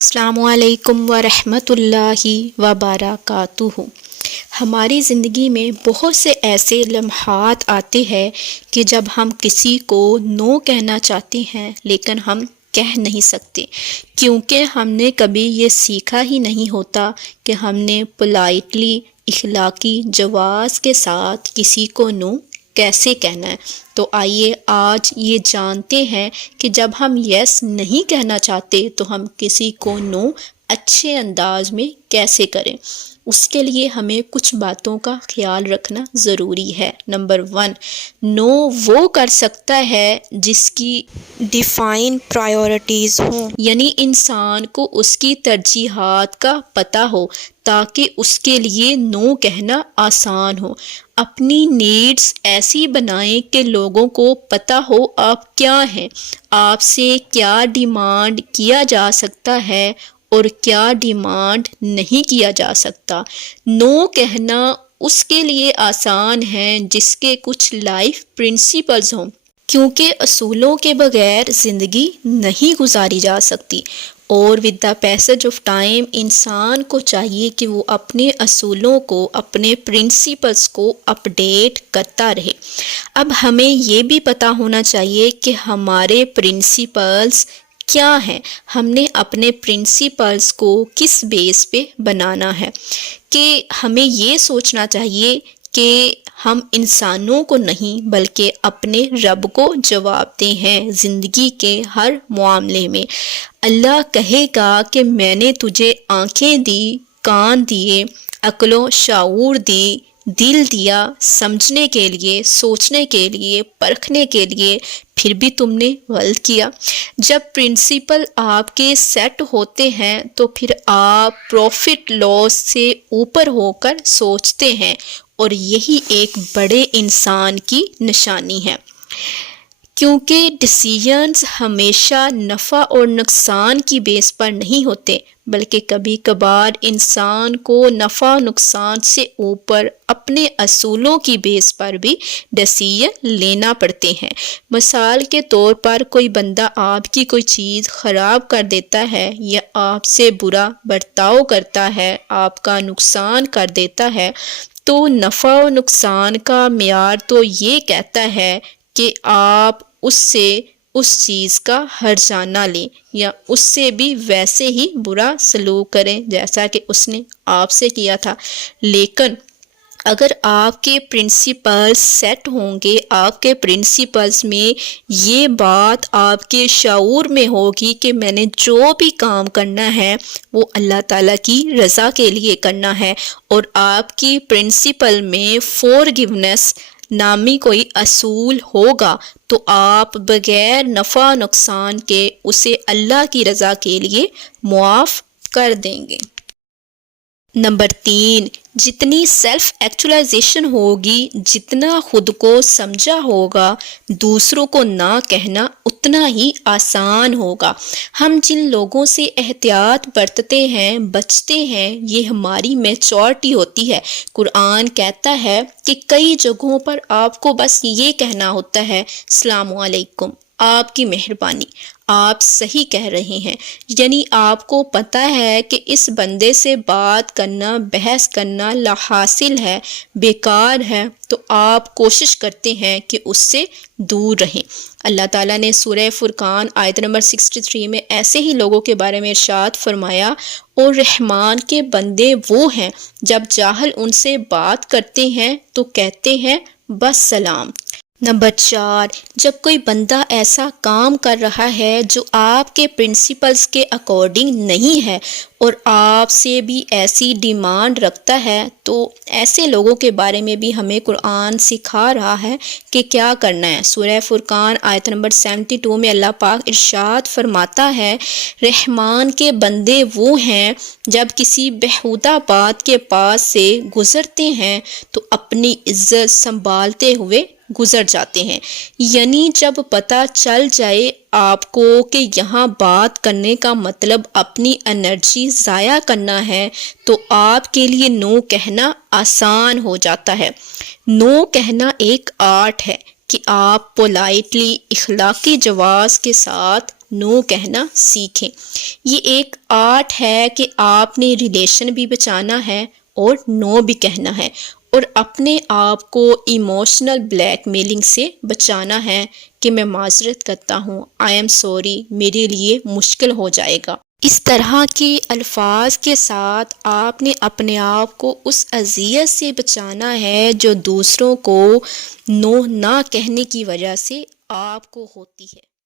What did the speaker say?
السلام علیکم ورحمۃ اللہ وبرکاتہ۔ ہماری زندگی میں بہت سے ایسے لمحات آتے ہیں کہ جب ہم کسی کو نو کہنا چاہتے ہیں لیکن ہم کہہ نہیں سکتے، کیونکہ ہم نے کبھی یہ سیکھا ہی نہیں ہوتا کہ ہم نے پولائٹلی اخلاقی جواز کے ساتھ کسی کو نو کیسے کہنا ہے۔ تو آئیے آج یہ جانتے ہیں کہ جب ہم یس نہیں کہنا چاہتے تو ہم کسی کو نو اچھے انداز میں کیسے کریں۔ اس کے لیے ہمیں کچھ باتوں کا خیال رکھنا ضروری ہے۔ نمبر 1، نو وہ کر سکتا ہے جس کی ڈیفائن پرائیورٹیز ہوں، یعنی انسان کو اس کی ترجیحات کا پتہ ہو تاکہ اس کے لیے نو کہنا آسان ہو۔ اپنی نیڈز ایسی بنائیں کہ لوگوں کو پتہ ہو آپ کیا ہیں، آپ سے کیا ڈیمانڈ کیا جا سکتا ہے اور کیا ڈیمانڈ نہیں کیا جا سکتا۔ نو کہنا اس کے لیے آسان ہے جس کے کچھ لائف پرنسپلز ہوں، کیونکہ اصولوں کے بغیر زندگی نہیں گزاری جا سکتی، اور with the passage of time انسان کو چاہیے کہ وہ اپنے اصولوں کو، اپنے پرنسپلز کو اپڈیٹ کرتا رہے۔ اب ہمیں یہ بھی پتہ ہونا چاہیے کہ ہمارے پرنسپلز کیا ہیں، ہم نے اپنے پرنسپلز کو کس بیس پہ بنانا ہے، کہ ہمیں یہ سوچنا چاہیے کہ ہم انسانوں کو نہیں بلکہ اپنے رب کو جواب دہ ہیں زندگی کے ہر معاملے میں۔ اللہ کہے گا کہ میں نے تجھے آنکھیں دی، کان دیے، عقل و شعور دی، دل دیا سمجھنے کے لیے، سوچنے کے لیے، پرکھنے کے لیے، پھر بھی تم نے غلط کیا۔ جب پرنسپل آپ کے سیٹ ہوتے ہیں تو پھر آپ پروفٹ لاس سے اوپر ہو کر سوچتے ہیں، اور یہی ایک بڑے انسان کی نشانی ہے، کیونکہ ڈیسیژنز ہمیشہ نفع اور نقصان کی بیس پر نہیں ہوتے، بلکہ کبھی کبھار انسان کو نفع نقصان سے اوپر اپنے اصولوں کی بیس پر بھی ڈیسیژن لینا پڑتے ہیں۔ مثال کے طور پر کوئی بندہ آپ کی کوئی چیز خراب کر دیتا ہے یا آپ سے برا برتاؤ کرتا ہے، آپ کا نقصان کر دیتا ہے، تو نفع و نقصان کا معیار تو یہ کہتا ہے کہ آپ اس سے اس چیز کا ہرجانہ لیں یا اس سے بھی ویسے ہی برا سلوک کریں جیسا کہ اس نے آپ سے کیا تھا۔ لیکن اگر آپ کے پرنسپلز سیٹ ہوں گے، آپ کے پرنسپلز میں یہ بات آپ کے شعور میں ہوگی کہ میں نے جو بھی کام کرنا ہے وہ اللہ تعالیٰ کی رضا کے لیے کرنا ہے، اور آپ کی پرنسپل میں فورگیونیس نامی کوئی اصول ہوگا، تو آپ بغیر نفع نقصان کے اسے اللہ کی رضا کے لیے معاف کر دیں گے۔ نمبر 3، جتنی سیلف ایکچولائزیشن ہوگی، جتنا خود کو سمجھا ہوگا، دوسروں کو نہ کہنا اتنا ہی آسان ہوگا۔ ہم جن لوگوں سے احتیاط برتتے ہیں، بچتے ہیں، یہ ہماری میچورٹی ہوتی ہے۔ قرآن کہتا ہے کہ کئی جگہوں پر آپ کو بس یہ کہنا ہوتا ہے السلام علیکم، آپ کی مہربانی، آپ صحیح کہہ رہے ہیں، یعنی آپ کو پتہ ہے کہ اس بندے سے بات کرنا، بحث کرنا لا حاصل ہے، بیکار ہے، تو آپ کوشش کرتے ہیں کہ اس سے دور رہیں۔ اللہ تعالیٰ نے سورہ فرقان آیت نمبر 63 میں ایسے ہی لوگوں کے بارے میں ارشاد فرمایا، اور رحمان کے بندے وہ ہیں جب جاہل ان سے بات کرتے ہیں تو کہتے ہیں بس سلام۔ نمبر 4، جب کوئی بندہ ایسا کام کر رہا ہے جو آپ کے پرنسپلز کے اکارڈنگ نہیں ہے اور آپ سے بھی ایسی ڈیمانڈ رکھتا ہے، تو ایسے لوگوں کے بارے میں بھی ہمیں قرآن سکھا رہا ہے کہ کیا کرنا ہے۔ سورہ فرقان آیت نمبر 72 میں اللہ پاک ارشاد فرماتا ہے، رحمان کے بندے وہ ہیں جب کسی بیہودہ بات کے پاس سے گزرتے ہیں تو اپنی عزت سنبھالتے ہوئے گزر جاتے ہیں، یعنی جب پتہ چل جائے آپ کو کہ یہاں بات کرنے کا مطلب اپنی انرجی ضائع کرنا ہے، تو آپ کے لیے نو کہنا آسان ہو جاتا ہے۔ نو کہنا ایک آرٹ ہے کہ آپ پولائٹلی اخلاقی جواز کے ساتھ نو کہنا سیکھیں۔ یہ ایک آرٹ ہے کہ آپ نے ریلیشن بھی بچانا ہے اور نو بھی کہنا ہے، اور اپنے آپ کو ایموشنل بلیک میلنگ سے بچانا ہے کہ میں معذرت کرتا ہوں، آئی ایم سوری، میرے لیے مشکل ہو جائے گا۔ اس طرح کے الفاظ کے ساتھ آپ نے اپنے آپ کو اس اذیت سے بچانا ہے جو دوسروں کو نو نہ کہنے کی وجہ سے آپ کو ہوتی ہے۔